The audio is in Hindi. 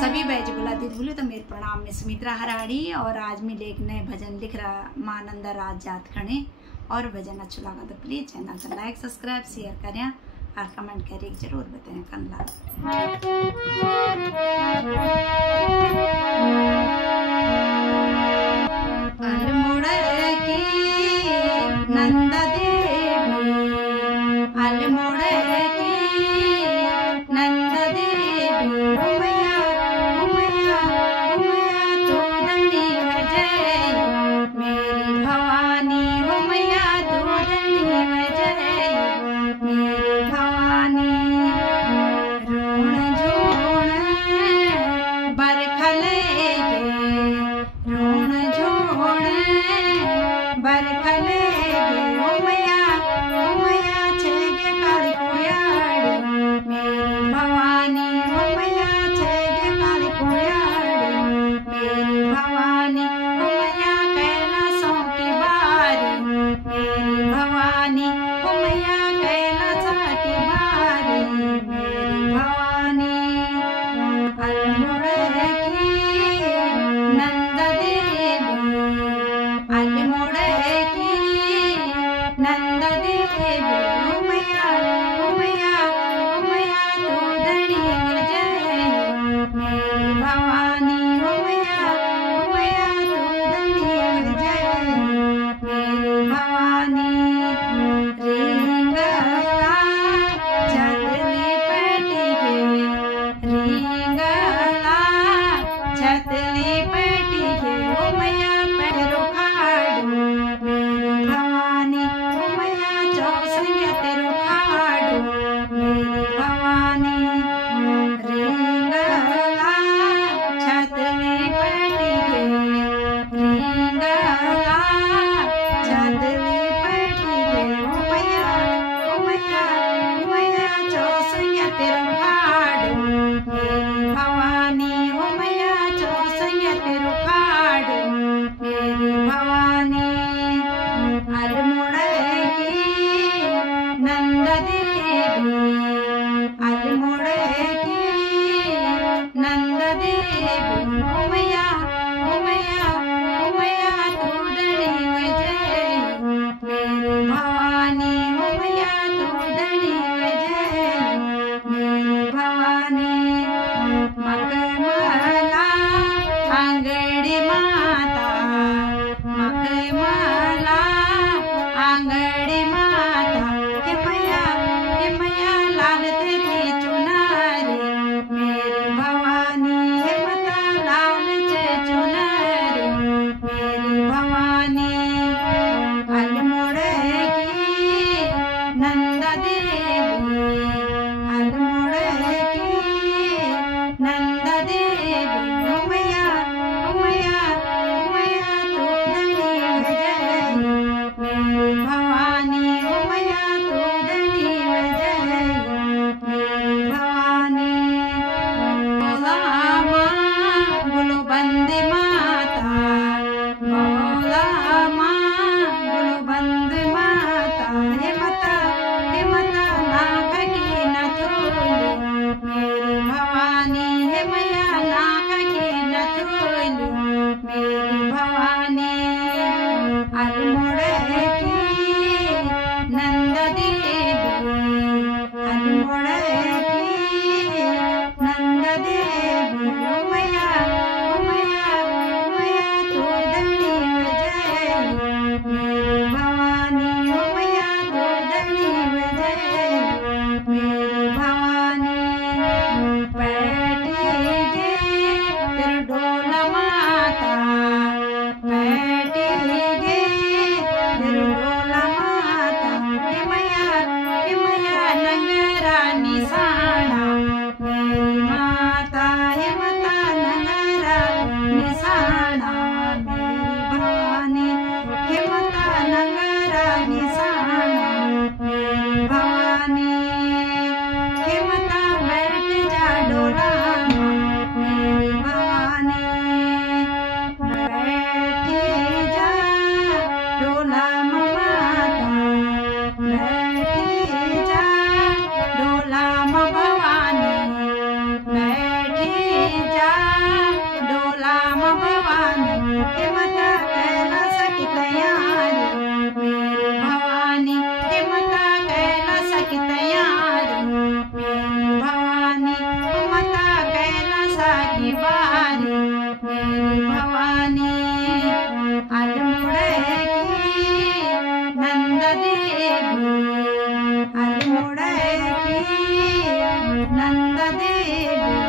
सभी बैज बुला दी बोले तो मेरे प्रणाम में सुमित्रा हराड़ी। और आज मैं एक नए भजन लिख रहा मानंदा राज जात खड़े। और भजन अच्छा लगा तो प्लीज चैनल को लाइक सब्सक्राइब शेयर करें और कमेंट करके जरूर बताएं कन्ला। अलमुड़ की नंदा देवी, अलमुड़ की नंदा देवी, उमैया उमैया उमैया तू दंडी बजाई मेरी भवानी, उमैया तू दंडी बजाई मेरी भवानी। रोण झोण बरखले रोण झोण बरखले उमैया उमैया छेगे काली कोयाड़ी मेरी भवानी, उमैया छेगे काली कोयाड़ी मेरी भवानी। उमैया कैलाशों की बारी मेरी भवानी, उमैया कैलाशों की बारी मेरी भवानी। अलमुड़ की नंदा देवी, अलमुड़ की नंदा देवी, उमैया उमैया उमैया तू दंडी बजाई मेरी भवानी, उमैया उमैया तू दंडी बजाई मेरी भवानी। रिंगला छतली पटिके रिंगला छतली पटिके उमैया पैरो खाड़ू मेरी भवानी, उमैया चौसंगे तेरो खाड़ू मेरी भवानी। रिंगला मेरी भवानी माता कैलासा की बारी मेरी भवानी अल्मोड़े की नंद देवी अल्मोड़े की नंद देवी